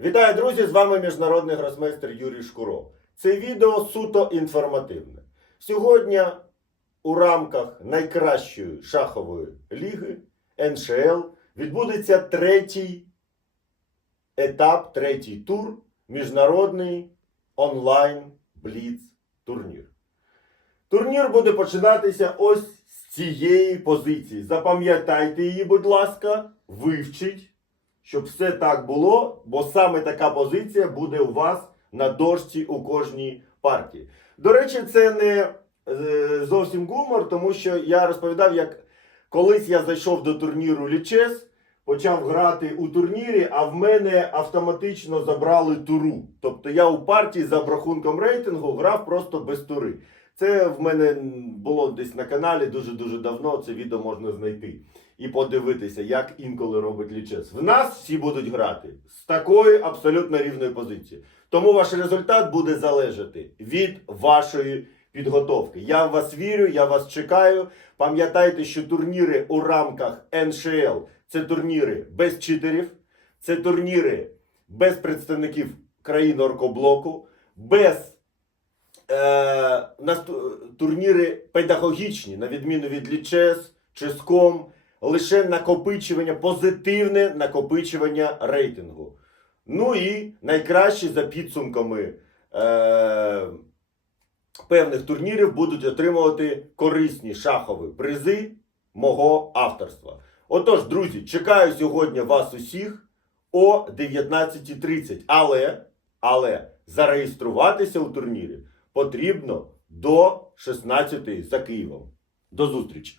Вітаю, друзі! З вами міжнародний гросмейстер Юрій Шкуро. Це відео суто інформативне. Сьогодні у рамках найкращої шахової ліги НШЛ відбудеться третій етап, третій тур міжнародний онлайн бліц турнір. Турнір буде починатися ось з цієї позиції. Запам'ятайте її, будь ласка, вивчіть, щоб все так було, бо саме така позиція буде у вас на дошці у кожній партії. До речі, це не е, зовсім гумор, тому що я розповідав, як колись я зайшов до турніру Лічес, почав грати у турнірі, а в мене автоматично забрали туру. Тобто я у партії за рахунком рейтингу грав просто без тури. Це в мене було десь на каналі дуже-дуже давно. Це відео можна знайти і подивитися, як інколи робить лічес. В нас всі будуть грати з такої абсолютно рівної позиції. Тому ваш результат буде залежати від вашої підготовки. Я вас вірю, я вас чекаю. Пам'ятайте, що турніри у рамках НШЛ це турніри без читерів, це турніри без представників країн оркоблоку, без е, турніри педагогічні, на відміну від лічес, ческом, лише накопичування, позитивне накопичування рейтингу. Ну і найкраще за підсумками е, певних турнірів будуть отримувати корисні шахові призи мого авторства. Отож, друзі, чекаю сьогодні вас усіх о 19.30. Але, але зареєструватися у турнірі потрібно до 16 за Києвом. До зустрічі!